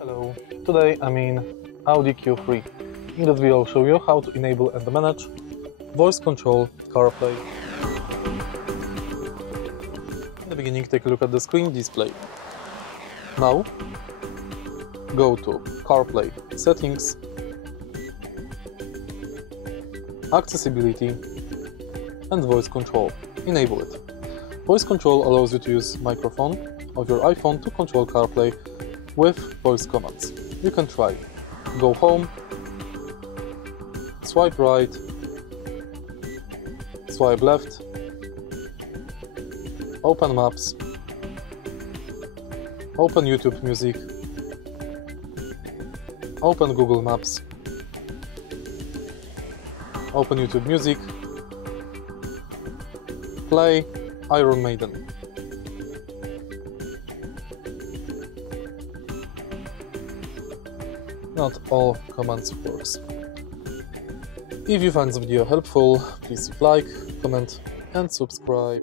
Hello, today I'm in AUDI Q3. In this video I'll show you how to enable and manage voice control CarPlay. In the beginning, take a look at the screen display. Now, go to CarPlay settings, accessibility and voice control. Enable it. Voice control allows you to use microphone of your iPhone to control CarPlay with voice commands. You can try go home, swipe right, swipe left, open maps, open YouTube Music, open Google Maps, open YouTube Music, play Iron Maiden. Not all commands works. If you find this video helpful, please leave like, comment and subscribe.